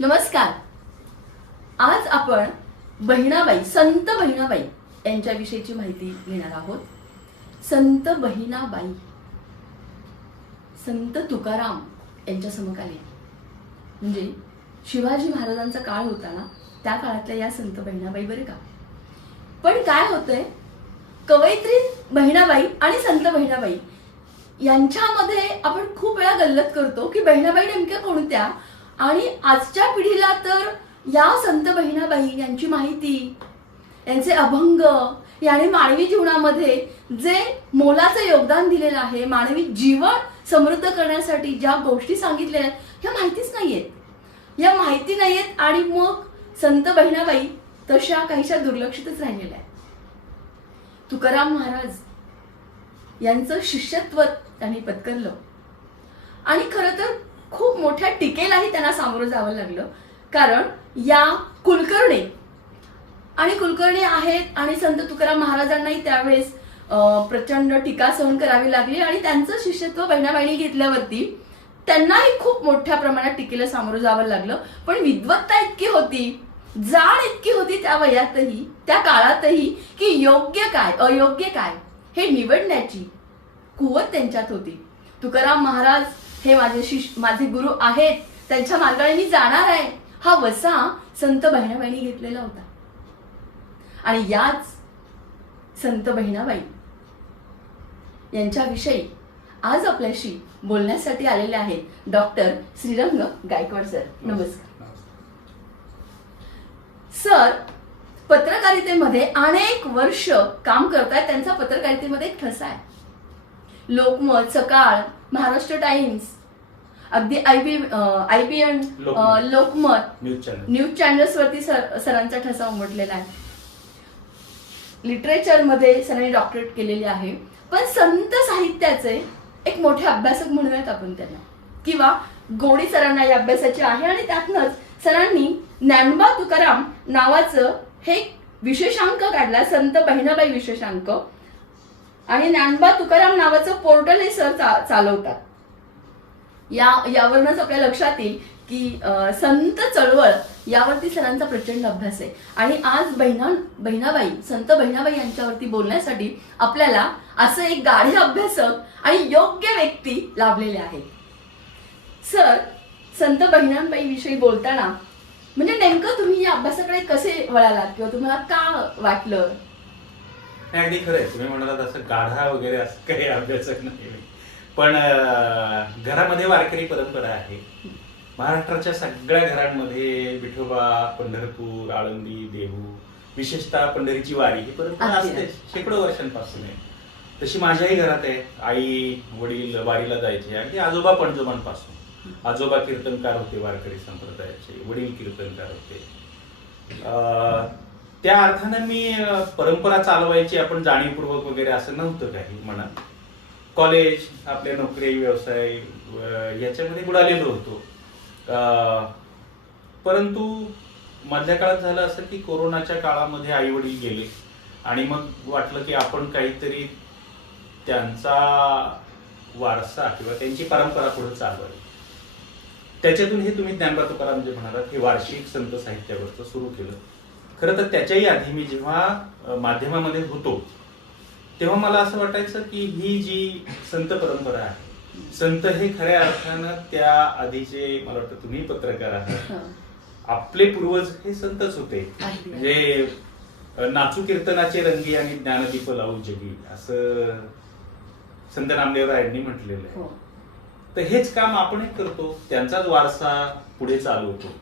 नमस्कार. आज आपण बहिणाबाई, संत बहिणाबाई यांच्याविषयीची माहिती घेणार आहोत. संत बहिणाबाई संत तुकाराम यांच्या समकालीन, म्हणजे शिवाजी महाराजांचा काळ होता ना, त्या काळातल्या या संत बहिणाबाई बरे का. पण काय होतंय, कवयित्री बहिणाबाई आणि संत बहिणाबाई यांच्यामध्ये आपण खूप वेळा गल्लत करतो की बहिणाबाई नेमक्या कोणत्या. आणि आजच्या पिढीला तर या संत बहिणाबाई यांची माहिती, यांचे अभंग, याने मानवी जीवनामध्ये जे मोलाचं योगदान दिलेलं आहे, मानवी जीवन समृद्ध करण्यासाठी ज्या गोष्टी सांगितलेल्या आहेत, ह्या माहितीच नाहीयेत. या माहिती नाहीयेत आणि मग संत बहिणाबाई तशा काहीशा दुर्लक्षितच राहिलेल्या आहेत. तुकाराम महाराज यांचं शिष्यत्व त्यांनी पत्करलं आणि खरं तर खूप मोठ्या टीकेलाही त्यांना सामोरं जावं लागलं. कारण या कुलकर्णी आहेत आणि संत तुकाराम महाराजांनाही त्यावेळेस प्रचंड टीका सहन करावी लागली आणि त्यांचं शिष्यत्व बहिणाबाईंनी घेतल्यावरती त्यांनाही खूप मोठ्या प्रमाणात टीकेला सामोरं जावं लागलं. पण विद्वत्ता इतकी होती, जाण इतकी होती त्या वयातही, त्या काळातही, की योग्य काय अयोग्य काय हे निवडण्याची कुवत त्यांच्यात होती. तुकाराम महाराज हे माझे गुरु आहेत, त्यांच्या मार्गाने मी जाणार आहे, हा वसा संत बहिणाबाईंनी घेतलेला होता. आणि याच संत बहिणाबाई यांच्याविषयी आज आपल्याशी बोलण्यासाठी आलेले आहेत डॉक्टर श्रीरंग गायकवाड सर. नमस्कार सर. पत्रकारितेमध्ये अनेक वर्ष काम करतायत. त्यांचा पत्रकारितेमध्ये एक ठसा आहे. लोकमत, सकाळ, महाराष्ट्र टाइम्स, अगदी IBN, लोकमत, न्यूज चॅनल्स वरती सरांचा ठसा उमटलेला आहे. लिटरेचर मध्ये सरांनी डॉक्टरेट केलेली आहे. पण संत साहित्याचे एक मोठे अभ्यासक म्हणूयात आपण त्यांना, किंवा गोडी सरांना या अभ्यासाची आहे. आणि त्यातनंच सरांनी ज्ञानोबा तुकाराम नावाचं हे विशेषांक काढला, संत बहिणाबाई विशेषांक. आणि ज्ञानोबा तुकाराम नावाचं पोर्टल हे सर चालवतात. यावरूनच आपल्या लक्षात येईल की संत चळवळ यावरती सरांचा प्रचंड अभ्यास आहे. आणि आज बहिणाबाई, संत बहिणाबाई यांच्यावरती बोलण्यासाठी आपल्याला असं एक गाढे अभ्यासक आणि योग्य व्यक्ती लाभलेले आहेत. सर, संत बहिणाबाई विषयी बोलताना म्हणजे नेमकं तुम्ही या अभ्यासाकडे कसे वळालात, किंवा तुम्हाला का वाटलं? अगदी खरं आहे. तुम्ही म्हणालात असं गाढा वगैरे असं काही अभ्यासक नाही, पण घरामध्ये वारकरी परंपरा आहे. महाराष्ट्राच्या सगळ्या घरांमध्ये विठोबा, पंढरपूर, आळंदी, देहू, विशेषतः पंढरीची वारी ही परंपरा असते शेकडो वर्षांपासून आहे. तशी माझ्याही घरात आहे. आई वडील वारीला जायचे, अगदी आजोबा पणजोबांपासून. आजोबा कीर्तनकार होते वारकरी संप्रदायाचे, वडील कीर्तनकार होते. त्या अर्थानं मी परंपरा चालवायची आपण जाणीवपूर्वक वगैरे असं नव्हतं काही म्हणत. कॉलेज, आपल्या नोकरी, व्यवसाय याच्यामध्ये बुडालेलो होतो. परंतु मधल्या काळात झालं असं की कोरोनाच्या काळामध्ये आई वडील गेले आणि मग वाटलं की आपण काहीतरी त्यांचा वारसा किंवा त्यांची परंपरा पुढे चालवावी. त्याच्यातून हे तुम्ही ज्ञानोबा तुकाराम जे म्हणालात हे वार्षिक संत साहित्यावरचं सुरू केलं. खरं तर त्याच्याही आधी मी जेव्हा माध्यमामध्ये होतो तेव्हा मला असं वाटायचं की ही जी संत परंपरा आहे, संत हे खऱ्या अर्थानं त्या आधीचे, मला वाटतं तुम्ही पत्रकार आहात, आपले पूर्वज हे संतच होते. म्हणजे नाचू कीर्तनाचे रंगी आणि ज्ञानदीप लावू जगी असं संत नामदेवरायांनी म्हटलेलं आहे. तर हेच काम आपण करतो, त्यांचाच वारसा पुढे चालवतो.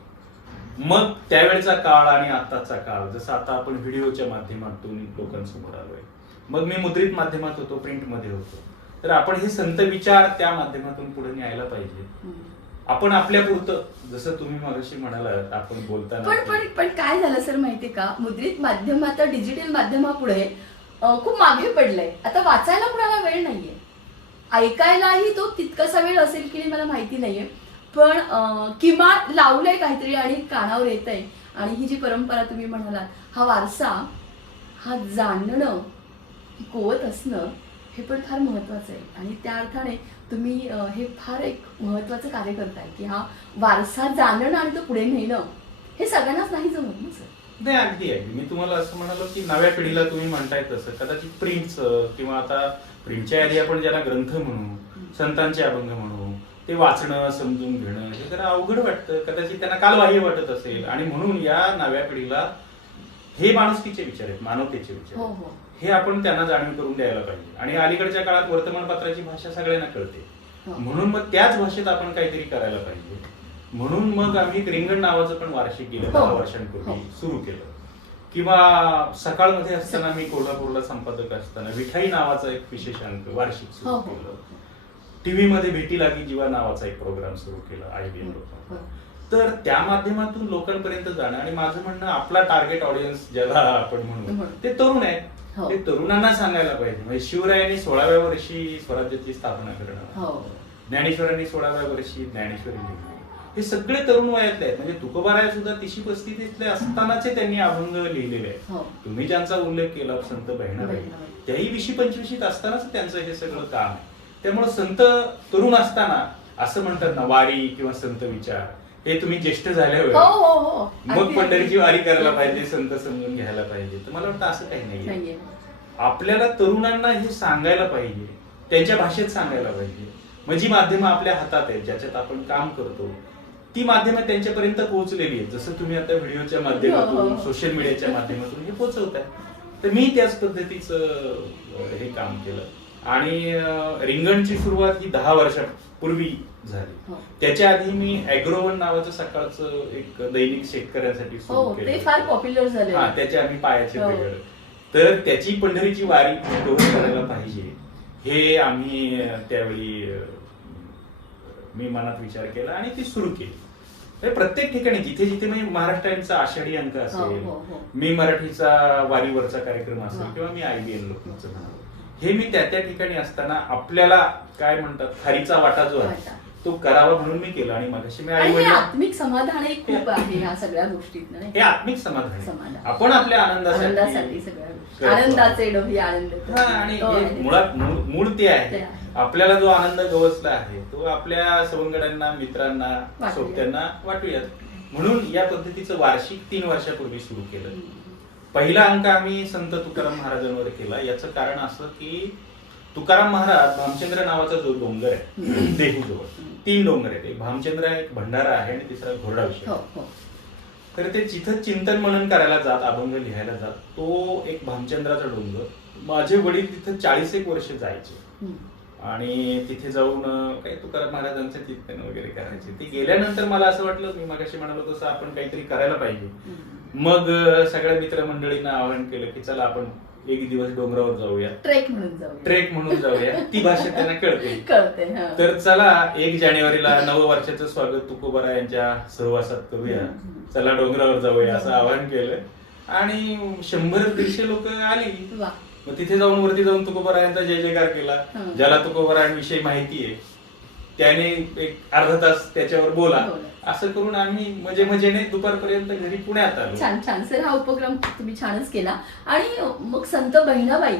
मग त्यावेळेचा काळ आणि आताचा काळ, जसं आता आपण व्हिडिओच्या माध्यमातून लोकांसमोर आलोय, मग मी मुद्रित माध्यमात होतो, प्रिंट मध्ये होतो, तर आपण हे संत विचार त्या माध्यमातून पुढे न्यायला पाहिजे. आपण आपल्या पुरतं, जसं तुम्ही मगाशी म्हणालात आपण बोलताना, पण काय झालं सर माहितीये का, मुद्रित माध्यम आता डिजिटल माध्यमापुढे खूप मागे पडलंय. आता वाचायला कुणाला वेळ नाहीये, ऐकायलाही तो तितकासा वेळ असेल की नाही मला माहिती नाहीये, पण किमान लावलंय काहीतरी आणि कानावर येतंय. आणि ही जी परंपरा तुम्ही म्हणालात, हा वारसा, हा जाणणं, ही कुवत असणं, हे पण फार महत्वाचं आहे. आणि त्या अर्थाने तुम्ही हे फार एक महत्वाचं कार्य करताय की हा वारसा जाणणं आणि तो पुढे नेणं हे सगळ्यांनाच नाही जमत ना सर. नाही, अगदी अगदी मी तुम्हाला असं म्हणालो की नव्या पिढीला तुम्ही म्हणताय तसं कदाचित प्रिंटचं किंवा आता प्रिंटच्या आधी आपण ज्याला ग्रंथ म्हणू, संतांचे अभंग म्हणू, ते वाचणं समजून घेणं हे जरा अवघड वाटतं, कदाचित त्यांना कालबाह्य वाटत असेल. आणि म्हणून या नव्या पिढीला हे माणुसकीचे विचार आहेत, मानवतेचे विचार हो आहेत. हो हे आपण त्यांना जाणीव करून द्यायला पाहिजे. आणि अलीकडच्या काळात वर्तमानपत्राची भाषा सगळ्यांना कळते, हो. म्हणून मग त्याच भाषेत आपण काहीतरी करायला पाहिजे. म्हणून मग आम्ही एक रिंगण नावाचं पण वार्षिक गेलं 10 हो. वर्षांपूर्वी हो. सुरू केलं. किंवा सकाळमध्ये असताना मी कोल्हापूरला संपादक असताना विठाई नावाचा एक विशेषांक वार्षिक हो, सुरू हो. केलं. टीव्ही मध्ये भेटी लागी जीवा नावाचा एक प्रोग्राम सुरू केला IBM लोकांना. तर त्या माध्यमातून लोकांपर्यंत जाणं. आणि माझं म्हणणं आपला टार्गेट ऑडियन्स ज्याला आपण म्हणू ते तरुण आहेत. हो. ते तरुणांना सांगायला पाहिजे. म्हणजे शिवरायांनी 16व्या वर्षी स्वराज्याची स्थापना करणं, हो. ज्ञानेश्वरांनी 16व्या वर्षी ज्ञानेश्वरी लिहिली, हे सगळे तरुण वयातले आहेत. म्हणजे तुकोबाराय सुद्धा 30-35 असतानाचे त्यांनी अभंग लिहिलेले आहेत. हो. तुम्ही ज्यांचा उल्लेख केला संत बहिणाबाई, त्याही 20-25 असतानाच त्यांचं हे सगळं काम आहे. त्यामुळे संत तरुण असताना असं म्हणतात ना, वारी किंवा संत विचार हे तुम्ही ज्येष्ठ हो झाल्यावर हो हो मग पंढरीची वारी करायला पाहिजे, संत समजून घ्यायला पाहिजे. तर मला वाटतं असं काही नाहीये. नाहीये. आपल्याला तरुणांना हे सांगायला पाहिजे, त्यांच्या भाषेत सांगायला पाहिजे. मग जी माध्यमं आपल्या हातात आहेत, ज्याच्यात आपण काम करतो, ती माध्यमं त्यांच्यापर्यंत पोहोचलेली आहेत. जसं तुम्ही आता व्हिडिओच्या माध्यमातून, सोशल मीडियाच्या माध्यमातून हे पोहोचवताय. तर मी त्याच पद्धतीचं हे काम केलं. आणि रिंगणची सुरुवात ही 10 वर्षापूर्वी झाली. हो. त्याच्या आधी मी ॲग्रोवन नावाचं सकाळचं एक दैनिक शेतकऱ्यांसाठी सुरू हो, केलं. ते फार पॉप्युलर झाले. हा, त्याचे आम्ही पायाचे हो. दगड. तर त्याची पंढरीची वारी कव्हर करायला पाहिजे हे आम्ही त्यावेळी मी मनात विचार केला आणि ती सुरू केली. तर प्रत्येक ठिकाणी जिथे जिथे म्हणजे महाराष्ट्राचा आषाढी अंक हो, असेल, हो, हो. मी मराठीचा वारीवरचा कार्यक्रम असेल हा. किंवा मी IBM लोकमतचं म्हणालो, हे मी त्या त्या ठिकाणी असताना आपल्याला काय म्हणतात खारीचा वाटा जो आहे वाटा. तो करावा म्हणून मी केला. आणि मगाशी मी आणि हे आई-वडील आत्मिक समाधान एक खूप आहे ह्या सगळ्या गोष्टीत. हे आत्मिक समाधान आहे. समाधान. आपण आपल्या आनंदासाठी आनंदासाठी सगळ्या गोष्टी. करतो. आनंदाचे डोही आनंद येतो. हा, आणि तो हे आहे. मुळात मूळ ते ते आहे. आहे. आपल्याला जो आनंद गवसला आहे तो आपल्या सवंगड्यांना, मित्रांना, वाटूया. सोबत्यांना वाटूयात. म्हणून या पद्धतीचं वार्षिक 3 वर्षापूर्वी सुरू केलं. हम्म. पहिला अंक आम्ही संत तुकाराम महाराजांवर केला. याचं कारण असं की तुकाराम महाराज भामचंद्र नावाचा जो डोंगर आहे देहूजवळ, 3 डोंगर आहेत. एक भामचंद्र आहे, एक भंडारा आहे आणि तिसरा घोरडा विषय. हो, हो. तर ते जिथं चिंतन मनन करायला जात, अभंग लिहायला जात, तो एक भामचंद्राचा डोंगर. माझे वडील तिथं 40 वर्ष जायचे हम्म. आणि तिथे जाऊन काही तुकाराम महाराजांचं कीर्तन वगैरे करायचे. ते गेल्यानंतर मला असं वाटलं, मी मगाशी म्हणालो तसं आपण काहीतरी करायला पाहिजे. हम्म. मग सगळ्या मित्रमंडळींना आवाहन केलं की चला आपण एक दिवस डोंगरावर जाऊया, ट्रेक म्हणून जाऊ. ट्रेक म्हणून जाऊया. ती भाषा त्यांना कळते. कळते. हा. तर चला 1 जानेवारीला नववर्षाचं स्वागत तुकोबारा यांच्या सहवासात करूया, चला डोंगरावर जाऊया असं आवाहन केलं आणि 100-150 लोक आली. वा. मग तिथे जाऊन वरती जाऊन तुकोबारायांचा जय जयकार केला. हं. ज्याला तुकोबारायांविषयी माहिती आहे त्याने एक अर्धा तास त्याच्यावर बोला. असं करून आम्ही मजेने दुपारपर्यंत घरी पुण्यात आलो. छान छान सर, हा उपक्रम तुम्ही छानच केला. आणि मग संत बहिणाबाई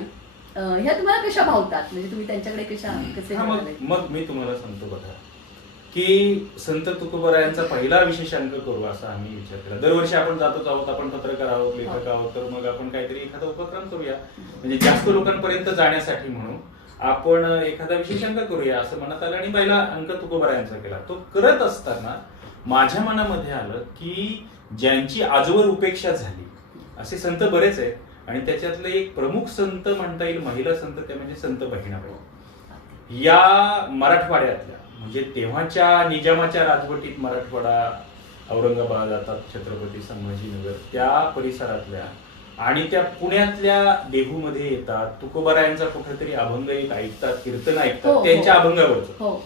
ह्या तुम्हाला कशा भावतात, म्हणजे तुम्ही त्यांच्याकडे कसे हा, म्हणाले? मग मी तुम्हाला सांगतो बघा की संत तुकोबारायांचा पहिला विशेषांक करू असा आम्ही विचार केला. दरवर्षी आपण जातच आहोत, आपण पत्रकार आहोत, लेखक आहोत, तर मग आपण काहीतरी एखादा उपक्रम करूया म्हणजे जास्त लोकांपर्यंत जाण्यासाठी म्हणून आपण एखादा विशेषांक करूया असं मनात आलं आणि पहिला अंक तुकोबारायांचा केला. तो करत असताना माझ्या मनामध्ये आलं की ज्यांची आजवर उपेक्षा झाली असे संत बरेच आहेत आणि त्याच्यातले एक प्रमुख संत म्हणता येईल महिला संत, ते म्हणजे संत बहिणाबाई. या मराठवाड्यातल्या म्हणजे तेव्हाच्या निजामाच्या राजवटीत मराठवाडा, औरंगाबाद, आता छत्रपती संभाजीनगर, त्या परिसरातल्या आणि त्या पुण्यातल्या देहूमध्ये येतात. तुकोबारायांचा कुठेतरी अभंग एक ऐकतात, कीर्तन ऐकतात त्यांच्या अभंगावरचं.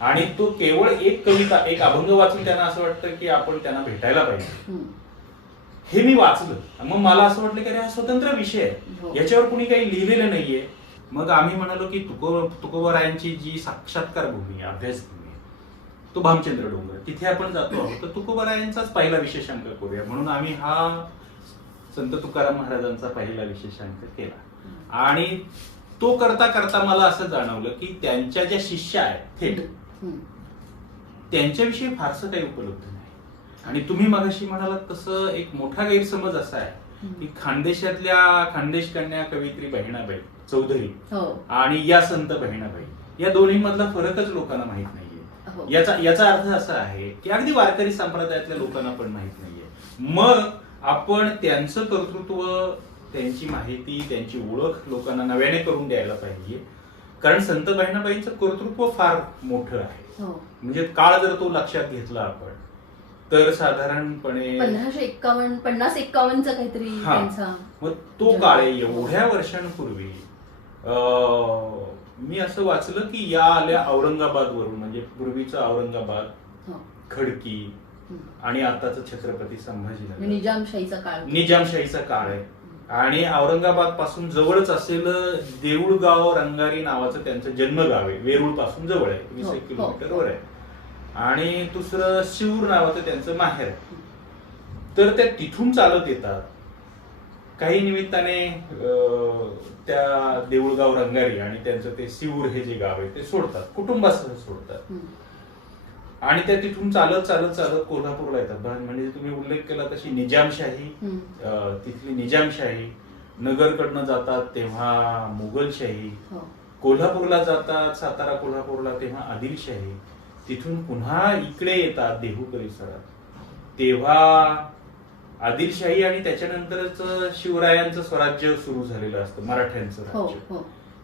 आणि तो केवळ एक कविता, एक अभंग वाचून त्यांना असं वाटतं की आपण त्यांना भेटायला पाहिजे. हे मी वाचलं. मग मला असं वाटलं की हा स्वतंत्र विषय आहे, याच्यावर कुणी काही लिहिलेलं नाहीये. मग आम्ही म्हणालो की तुकोबारायांची जी साक्षात्कार भूमी, अभ्यास भूमी, तो भामचंद्र डोंगर, तिथे आपण जातो आहोत. तर तुकोबारायांचाच पहिला विशेषांक करूया म्हणून आम्ही हा संत तुकाराम महाराजांचा पहिला विशेषांक केला. आणि तो करता करता मला असं जाणवलं की त्यांच्या ज्या शिष्या आहेत थेट हम्म. त्यांच्याविषयी फारसं काही उपलब्ध नाही. आणि तुम्ही मगाशी म्हणालात तसं एक मोठा गैरसमज असा आहे की खानदेशातल्या खानदेश कन्या कवयित्री बहिणाबाई चौधरी हो आणि या संत बहिणाबाई या दोन्ही मधला फरकच लोकांना माहित नाहीये. हो याचा अर्थ असा आहे की अगदी वारकरी संप्रदायातल्या लोकांना पण माहित नाहीये. मग आपण त्यांचं कर्तृत्व, त्यांची माहिती, त्यांची ओळख लोकांना नव्याने करून द्यायला पाहिजे. कारण संत बहिणाबाईंचं कर्तृत्व फार मोठं आहे. हो म्हणजे काळ जर तो लक्षात घेतला आपण तर साधारणपणे 50-51चा काहीतरी हा. त्यांचा मग तो काळ आहे. एवढ्या वर्षांपूर्वी मी असं वाचलं की या आल्या औरंगाबाद वरून, म्हणजे पूर्वीचं औरंगाबाद, हो. खडकी आणि आताचं छत्रपती संभाजीनगर, निजामशाहीचा काळ. निजामशाहीचा काळ आहे. आणि औरंगाबाद पासून जवळच असलेलं देऊळगाव रंगारी नावाचं त्यांचं जन्मगाव आहे. वेरूळ पासून जवळ आहे, 20 हो. किलोमीटरवर आहे. आणि दुसरं शिवूर नावाचं त्यांचं माहेर आहे. तर ते तिथून चालत येतात. काही निमित्ताने त्या देऊळगाव रंगारी आणि त्यांचं ते शिवूर हे जे गाव आहे ते सोडतात, कुटुंबासह सोडतात. आणि त्या तिथून चालत चालत चालत कोल्हापूरला येतात. म्हणजे तुम्ही उल्लेख केला तशी निजामशाही, तिथली निजामशाही, नगरकडनं जातात तेव्हा मुघलशाही, कोल्हापूरला जातात सातारा कोल्हापूरला तेव्हा आदिलशाही, तिथून पुन्हा इकडे येतात देहू परिसरात तेव्हा आदिलशाही, आणि त्याच्यानंतरच शिवरायांचं स्वराज्य सुरू झालेलं असतं, मराठ्यांचं राज्य.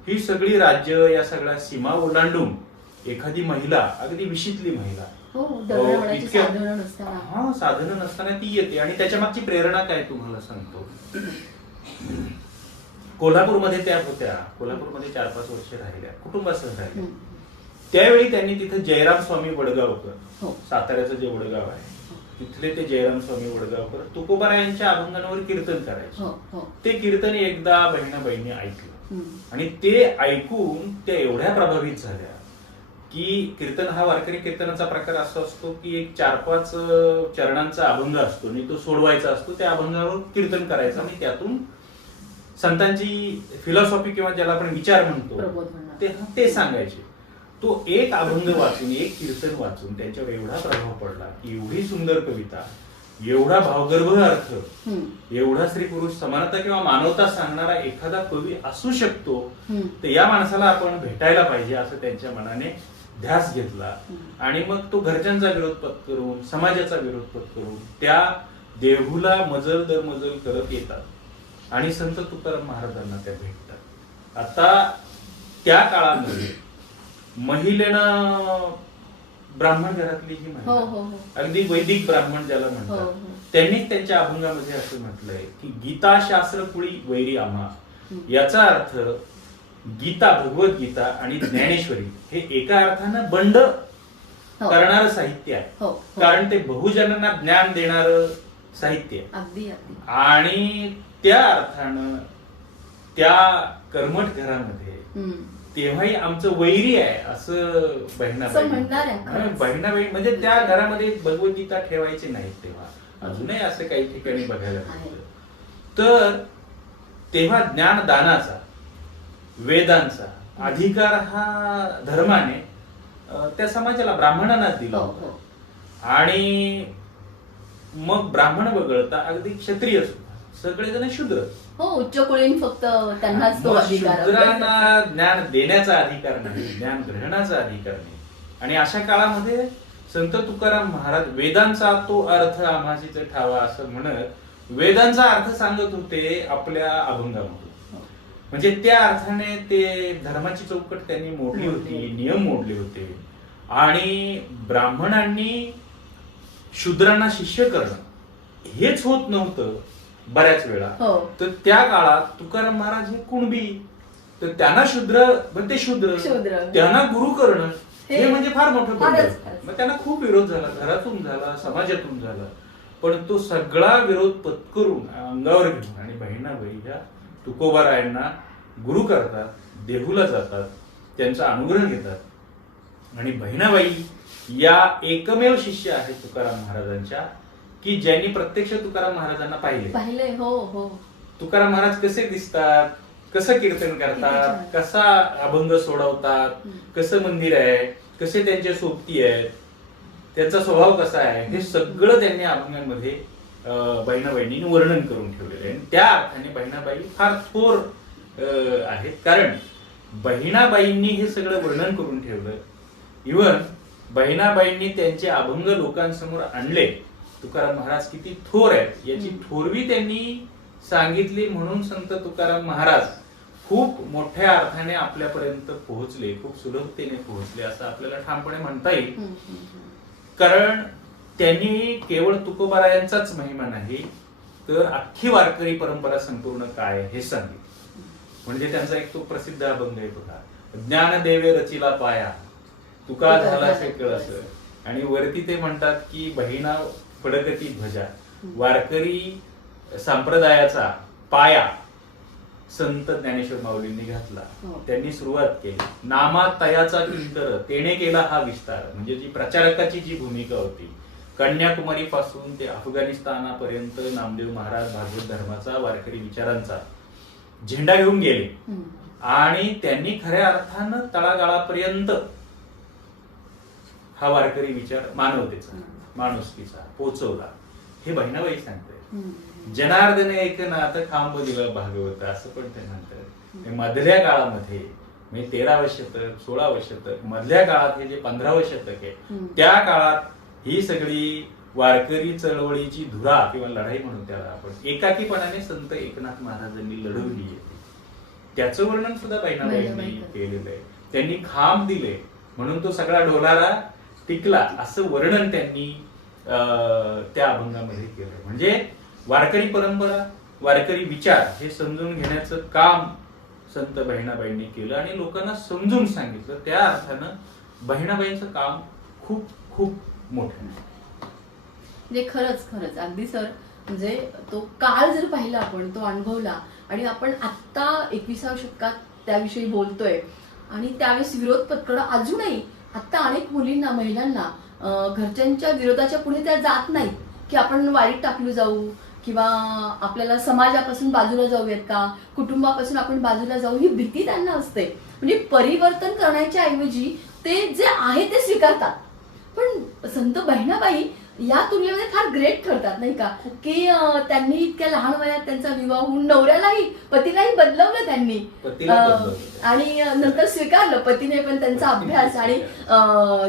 ही सगळी राज्य, या सगळ्या सीमा ओलांडून एखादी महिला, अगदी विशीतली महिला, साधनं नसताना ती येते. आणि त्याच्या मागची प्रेरणा काय तुम्हाला सांगतो. कोल्हापूरमध्ये त्या होत्या, कोल्हापूरमध्ये 4-5 वर्ष राहिल्या, कुटुंबासह राहिल्या. त्यावेळी त्यांनी तिथे जयराम स्वामी वडगावकर, साताऱ्याचं जे वडगाव आहे तिथले ते जयराम स्वामी वडगावकर तुकोबारायांच्या अभंगांवर कीर्तन करायचे. ते कीर्तन एकदा बहिणाबाईंनी ऐकलं आणि ते ऐकून त्या एवढ्या प्रभावित झाल्या की कीर्तन हा वारकरी कीर्तनाचा प्रकार असा असतो की एक 4-5 चरणांचा अभंग असतो आणि तो सोडवायचा असतो. त्या अभंगावर कीर्तन करायचं आणि त्यातून संतांची फिलॉसॉफी किंवा ज्याला आपण विचार म्हणतो ते सांगायचे. तो एक अभंग वाचून, एक कीर्तन वाचून त्यांच्यावर एवढा प्रभाव पडला की एवढी सुंदर कविता, एवढा भावगर्भ अर्थ, एवढा स्त्री पुरुष समानता किंवा मानवता सांगणारा एखादा कवी असू शकतो, तर या माणसाला आपण भेटायला पाहिजे असं त्यांच्या मनाने ध्यास घेतला. आणि मग तो घरच्यांचा विरोध पत्करून, समाजाचा विरोध पत्करून त्या देहूला मजल दर मजल करत येतात आणि संत तुकाराम महाराजांना त्या भेटतात. आता त्या काळामध्ये महिलेनं, ब्राह्मण घरातली ही महिला, अगदी वैदिक ब्राह्मण ज्याला म्हणतात, त्यांनीच त्यांच्या अभंगामध्ये असं म्हटलंय की गीता शास्त्र कुळी वैरी आम्हा. याचा अर्थ गीता, भगवद्गीता आणि ज्ञानेश्वरी हे एका अर्थानं बंड करणारं साहित्य आहे. कारण ते बहुजनांना ज्ञान देणारं साहित्य आहे. आणि त्या अर्थानं त्या कर्मठ घरामध्ये तेव्हाही आमचं वैरी आहे असं बहिणाबाई म्हणजे त्या घरामध्ये भगवद्गीता ठेवायची नाही तेव्हा. अजूनही असं काही ठिकाणी बघायला मिळतं. तर तेव्हा ज्ञानदानाचा, वेदांचा अधिकार हा धर्माने त्या समाजाला, ब्राह्मणांना दिला होता. आणि मग ब्राह्मण वगळता अगदी क्षत्रिय सुद्धा सगळेजण शूद्र. उच्च कुळीन फक्त त्यांनाच तो अधिकार, शूद्रांना ज्ञान देण्याचा अधिकार नाही, ज्ञान ग्रहणाचा अधिकार नाही. आणि अशा काळामध्ये संत तुकाराम महाराज वेदांचा तो अर्थ आम्हासीच ठावा असं म्हणत वेदांचा अर्थ सांगत होते आपल्या अभंगामधून. म्हणजे त्या अर्थाने ते धर्माची चौकट त्यांनी मोडली होती, नियम मोडले होते. आणि ब्राह्मणांनी शूद्रांना शिष्य करणं हेच होत नव्हतं बऱ्याच वेळा. तर त्या काळात तुकाराम महाराज हे कुणबी, तर त्यांना शूद्र म्हणजे शूद्र, त्यांना गुरु करणं हे म्हणजे फार मोठं पडलं. मग त्यांना खूप विरोध झाला, घरातून झाला, समाजातून झाला. पण तो सगळा विरोध पत्करून अंगावर घेऊन आणि बहिणाबाई ह्या तुकोबारायांना गुरु करतात, देहूला जातात, त्यांचा अनुग्रह घेतात. आणि बहिणाबाई या एकमेव शिष्य आहेत तुकाराम महाराजांच्या की ज्यांनी प्रत्यक्ष तुकाराम महाराजांना पाहिले. तुकाराम महाराज कसे दिसतात, कसं कीर्तन करतात, कसा अभंग सोडवतात, कसं मंदिर आहे, कसे त्यांचे सोबती आहेत, त्यांचा स्वभाव कसा आहे, हे सगळं त्यांनी अभंगांमध्ये बहिणाबाईंनी वर्णन करून ठेवलेलं आहे. आणि त्या अर्थाने बहिणाबाई फार थोर आहेत, कारण बहिणाबाईंनी हे सगळं वर्णन करून ठेवलं. इव्हन बहिणाबाईंनी त्यांचे अभंग लोकांसमोर आणले. तुकाराम महाराज किती थोर आहेत याची थोरवी त्यांनी सांगितली, म्हणून संत तुकाराम महाराज खूप मोठ्या अर्थाने आपल्यापर्यंत पोहोचले, खूप सुलभतेने पोहोचले असं आपल्याला ठामपणे म्हणता येईल. कारण त्यांनी केवळ तुकोबारायांचाच महिमा नाही, तर अख्खी वारकरी परंपरा संपूर्ण काय हे सांगितलं. म्हणजे त्यांचा एक तो प्रसिद्ध अभंग आहे बघा, ज्ञानदेवे रचिला पाया, तुका झाला से कळस. आणि वरती ते म्हणतात की बहिणा फडकती ध्वजा, वारकरी संप्रदायाचा पाया संत ज्ञानेश्वर माऊलींनी घातला. त्यांनी सुरुवात केली. नामा तयाचा किंकर तेने केला हा विस्तार. म्हणजे जी प्रचारकाची जी भूमिका होती, कन्याकुमारी पासून ते अफगाणिस्तानापर्यंत नामदेव महाराज भागवत धर्माचा, वारकरी विचारांचा झेंडा घेऊन गेले आणि त्यांनी खऱ्या अर्थानं तळागाळापर्यंत हा वारकरी विचार मानवतेचा, माणुसकीचा पोचवला. हे बहिणाबाई सांगते. जनार्दन एकनाथ खांब दिलं भागवत असं पण ते म्हणतात. मधल्या काळामध्ये म्हणजे 13वे शतक 16वे शतक मधल्या काळात हे जे 15वे शतक आहे, त्या काळात ही सगळी वारकरी चळवळीची धुरा किंवा लढाई म्हणून त्याला आपण एकाकीपणाने संत एकनाथ महाराजांनी लढवली आहे. त्याचं वर्णन सुद्धा बहिणाबाईंनी केलेलं आहे. त्यांनी खांब दिले म्हणून तो सगळा डोलारा टिकला असं वर्णन त्यांनी त्या अभंगामध्ये केलं. म्हणजे वारकरी परंपरा, वारकरी विचार हे समजून घेण्याचं काम संत बहिणाबाईंनी केलं आणि लोकांना समजून सांगितलं. त्या अर्थानं बहिणाबाईंचं काम खूप खूप मोठं आहे. म्हणजे खरंच खरंच अगदी सर, म्हणजे तो काळ जर पाहिला आपण, तो अनुभवला आणि आपण आत्ता 21व्या शतकात त्याविषयी बोलतोय आणि त्यावेळेस विरोध पत्करणं अजूनही आत्ता अनेक मुलींना, महिलांना घरच्यांच्या विरोधाच्या पुढे त्या जात नाहीत की आपण वारीत टाकलो जाऊ किंवा आपल्याला समाजापासून बाजूला जाऊयात का, कुटुंबापासून आपण बाजूला जाऊ, ही भीती त्यांना असते. म्हणजे परिवर्तन करण्याच्या ऐवजी ते जे आहे ते स्वीकारतात. पण संत बहिणाबाई या तुलनेमध्ये फार ग्रेट ठरतात नाही का, की त्यांनी इतक्या लहान वयात त्यांचा विवाह होऊन नवऱ्यालाही, पतीलाही बदलवलं त्यांनी आणि नंतर स्वीकारलं पतीने पण त्यांचा अभ्यास आणि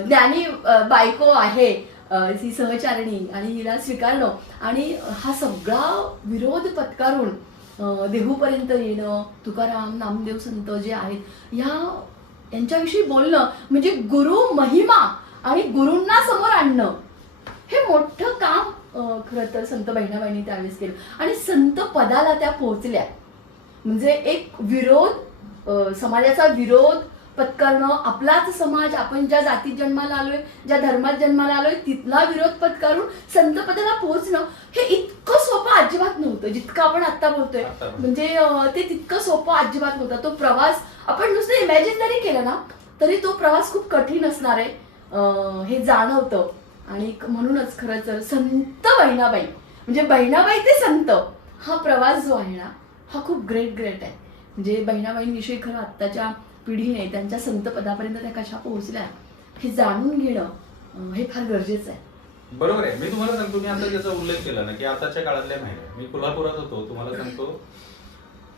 ज्ञानी बायको आहे ही सहचारिणी आणि हिला स्वीकारणं आणि हा सगळा विरोध पत्करून देहूपर्यंत येणं, तुकाराम नामदेव संत जे आहेत यांच्याविषयी बोलणं म्हणजे गुरु महिमा आणि गुरूंना समोर आणणं हे मोठं काम खरं तर संत बहिणाबाईंनी त्यावेळेस केलं. आणि संत पदाला त्या पोहोचल्या. म्हणजे एक विरोध, समाजाचा विरोध पत्करणं, आपलाच समाज, आपण ज्या जातीत जन्माला आलोय, ज्या धर्मात जन्माला आलोय, तिथला विरोध पत्करून संत पदाला पोहोचणं हे इतकं सोपं अजिबात नव्हतं जितकं आपण आता बोलतोय. म्हणजे ते तितकं सोपं अजिबात नव्हतं. तो प्रवास आपण नुसतं इमॅजिन जरी केलं ना तरी तो प्रवास खूप कठीण असणार आहे हे जाणवतं. आणि म्हणूनच खरं तर संत बहिणाबाई म्हणजे बहिणाबाई ते संत हा प्रवास जो आहे ना हा खूप ग्रेट आहे. म्हणजे बहिणाबाईंविषयी खरं आत्ताच्या पिढीने त्यांच्या संत पदापर्यंत त्या कशा पोहोचल्या हे जाणून घेणं हे फार गरजेचं आहे. बरोबर आहे. मी तुम्हाला सांगतो, मी आता त्याचा उल्लेख केला ना की आताच्या काळातल्या महिला, मी कोल्हापुरात होतो, तुम्हाला सांगतो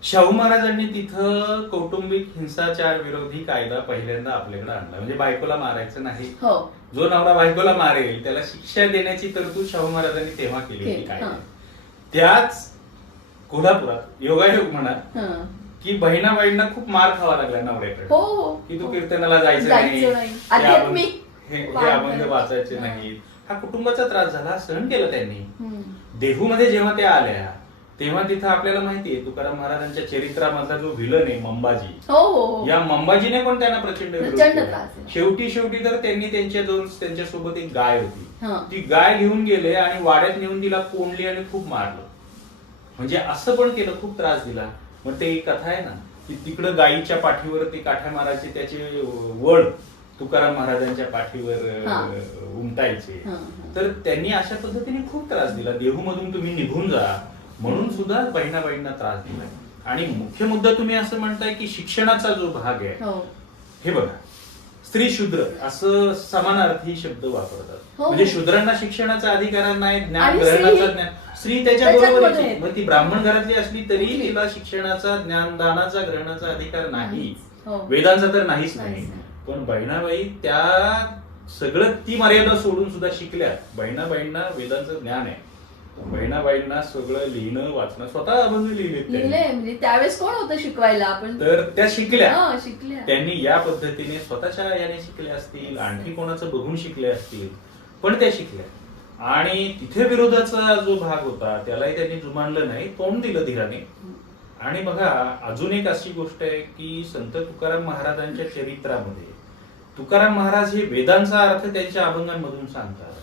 शाहू महाराजांनी तिथं कौटुंबिक हिंसाचार विरोधी कायदा पहिल्यांदा आपल्याकडे आणला. म्हणजे बायकोला मारायचं नाही, जो नवरा बायकोला मारेल त्याला शिक्षा देण्याची तरतूद शाहू महाराजांनी तेव्हा केली होती. काय त्याच कोल्हापुरात योगायोग म्हणा की बहिणाबाईंना खूप मार खावा लागला नवऱ्याकडे की तू कीर्तनाला जायचं नाही, हे अभंग वाचायचे नाही. हा कुटुंबाचा त्रास झाला, सहन केलं त्यांनी. देहूमध्ये जेव्हा त्या आल्या तेव्हा तिथं आपल्याला माहितीये तुकाराम महाराजांच्या चरित्रामधला जो व्हिलन आहे मंबाजी, या मंबाजीने पण त्यांना प्रचंड विरोध केला. शेवटी तर त्यांनी त्यांच्यासोबत एक गाय होती, ती गाय घेऊन गेले आणि वाड्यात नेऊन तिला कोंडली आणि खूप मारलं. म्हणजे असं पण केलं, खूप त्रास दिला. मग ते एक कथा आहे ना की तिकडं गायीच्या पाठीवर ते काठ्या मारायचे, त्याचे वड तुकाराम महाराजांच्या पाठीवर उमटायचे. तर त्यांनी अशा पद्धतीने खूप त्रास दिला. देहूमधून तुम्ही निघून जा म्हणून सुद्धा बहिणाबाईंना त्रास दिला. आणि मुख्य मुद्दा तुम्ही असं म्हणताय की शिक्षणाचा जो भाग आहे, हो हे बघा, स्त्री शूद्र असं समानार्थी शब्द वापरतात. हो. म्हणजे शूद्रांना शिक्षणाचा अधिकार नाही, ज्ञान आणि ग्रहणाचा स्त्री- ज्ञान, स्त्री त्याच्या त्याच्यामध्ये बरोबर आहे. मग ती ब्राह्मण घरातली असली तरी कुठली? तिला शिक्षणाचा, ज्ञानदानाचा, ग्रहणाचा अधिकार नाही. हो. वेदांचा तर नाहीच नाही. नाहीच नाही. पण बहिणाबाई त्या सगळं ती मर्यादा सोडून सुद्धा शिकल्या. बहिणाबाईंना वेदांचं ज्ञान आहे. बहिणाबाईंना सगळं लिहिणं वाचणं स्वतः अभंग लिहिले लिहिलंय. म्हणजे त्यावेळेस कोण होतं शिकवायला? आपण तर त्या शिकल्या. शिकल्या. त्यांनी या पद्धतीने स्वतःच्या याने शिकल्या असतील, आणखी कोणाचं बघून शिकल्या असतील, पण त्या शिकल्या. आणि तिथे विरोधाचा जो भाग होता त्यालाही त्यांनी जुमानलं नाही, तोंड दिलं धीराने. आणि बघा, अजून एक अशी गोष्ट आहे की संत तुकाराम महाराजांच्या चरित्रामध्ये तुकाराम महाराज हे वेदांचा अर्थ त्यांच्या अभंगांमधून सांगतात.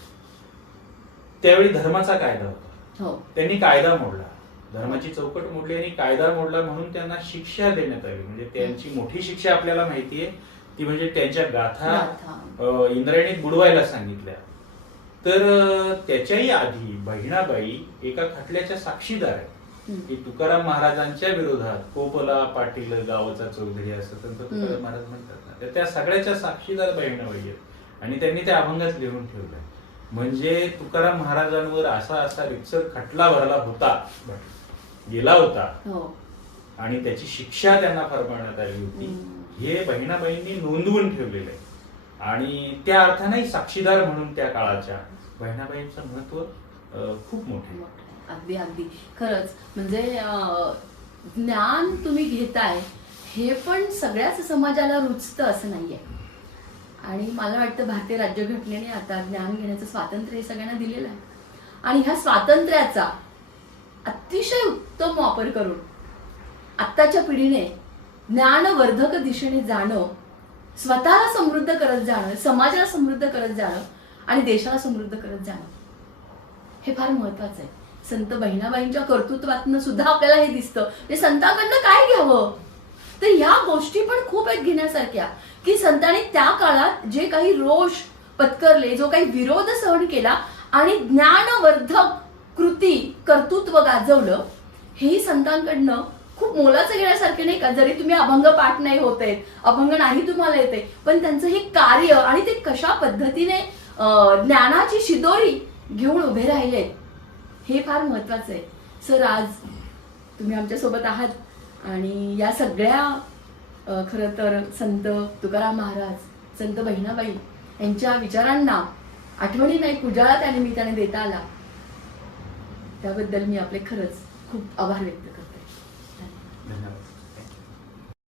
त्यावेळी धर्माचा कायदा होता. हो. त्यांनी कायदा मोडला, धर्माची चौकट मोडली आणि कायदा मोडला, म्हणून त्यांना शिक्षा देण्यात आली. म्हणजे त्यांची मोठी शिक्षा आपल्याला माहितीये, ती म्हणजे त्यांच्या गाथा इंद्रायणीत बुडवायला सांगितल्या. तर त्याच्याही आधी बहिणाबाई एका खटल्याच्या साक्षीदार आहेत की तुकाराम महाराजांच्या विरोधात कोपला पाटील गावाचा चौधरी असं संत तुकाराम महाराज म्हणतात ना, तर त्या सगळ्याच्या साक्षीदार बहिणाबाई आहेत. आणि त्यांनी त्या अभंगात लिहून ठेवलंय. म्हणजे तुकाराम महाराजांवर असा असा रितसर खटला भरला होता, गेला होता, आणि त्याची शिक्षा त्यांना फरमावण्यात आली होती, हे बहिणाबाईंनी नोंदवून ठेवलेलं आहे. आणि त्या अर्थाने साक्षीदार म्हणून त्या काळाच्या बहिणाबाईंचं महत्व खूप मोठं आहे. अगदी अगदी खरंच. म्हणजे ज्ञान तुम्ही घेताय हे पण सगळ्याच समाजाला रुचतं असं नाहीये. आणि मला वाटतं भारतीय राज्यघटनेने आता ज्ञान घेण्याचं स्वातंत्र्य हे सगळ्यांना दिलेलं आहे. आणि ह्या स्वातंत्र्याचा अतिशय उत्तम वापर करून आत्ताच्या पिढीने ज्ञानवर्धक दिशेने जाणं, स्वतःला समृद्ध करत जाणं, समाजाला समृद्ध करत जाणं आणि देशाला समृद्ध करत जाणं, हे फार महत्वाचं आहे. संत बहिणाबाईंच्या कर्तृत्वातनं सुद्धा आपल्याला हे दिसतं. म्हणजे संतांकडनं काय घ्यावं, तर ह्या गोष्टी पण खूप आहेत घेण्यासारख्या, की संतांनी त्या काळात जे काही रोष पत्करले, जो काही विरोध सहन केला आणि ज्ञानवर्धक कृती, कर्तृत्व गाजवलं, हेही संतांकडनं खूप मोलाचं घेण्यासारखे नाही का. जरी तुम्ही अभंग पाठ नाही होते, अभंग नाही तुम्हाला येते, पण त्यांचं हे कार्य आणि ते कशा पद्धतीने ज्ञानाची शिदोरी घेऊन उभे राहिले, हे फार महत्वाचं आहे. सर, आज तुम्ही आमच्या सोबत आहात आणि या सगळ्या खरं तर संत तुकाराम महाराज, संत बहिणाबाई यांच्या विचारांना आठवणींना एक उजाळा त्या निमित्ताने देता आला, त्याबद्दल मी आपले खरंच खूप आभार व्यक्त करते.